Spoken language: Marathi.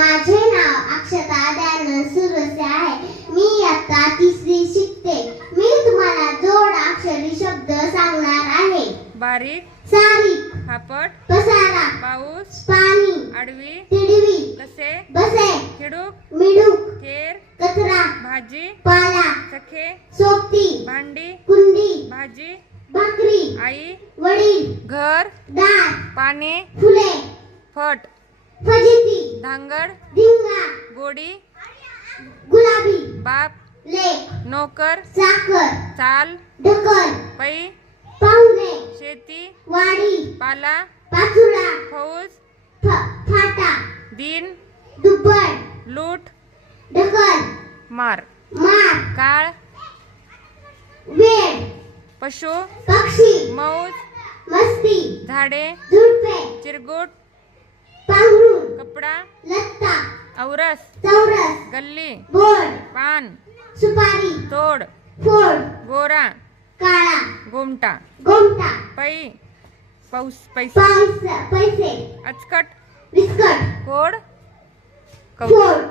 माझे नाव अक्षता दयानंद सुरसे आहे. मी इयत्ता 3री शिकते. मी तुम्हाला जोड अक्षरी शब्द सांगणार आहे. बारीक, सारीक, फापट, पसारा, पाऊस, पाणी, आडवी, तिडवी, कसे, बसे, खिडूक, मिडूक, केर, कचरा, भाजी, पाला, सखे, सोबती, भांडी, कुंडी, भाजी, भाकरी, आई, वडील, घर, दार, पाने, फुले, फट, फजिती, धांगड, धिंगा, गोडी, गुलाबी, बाप, लेक, नोकर, साखर, चाल, ढकल, पै, पाहुणे, शेती, वाडी, पाला, पाचुळा, फौज, फाटा, दिन, दुप्पट, लूट, ढकल, मार, मार, काळ, वेड, पशु, पक्षी, मौज, मस्ती, झाडे, झुडपे, चिरगुट, पांघरूण, कपडा, लत्ता, औरस, चौरस, गल्ली, बोर्ड, पान, सुपारी, तोड, फोड, गोरा, काळा, गोमटा, गोमटा, पै, पैसा, पैसे, अचकट, विस्कट, कोड, फोड,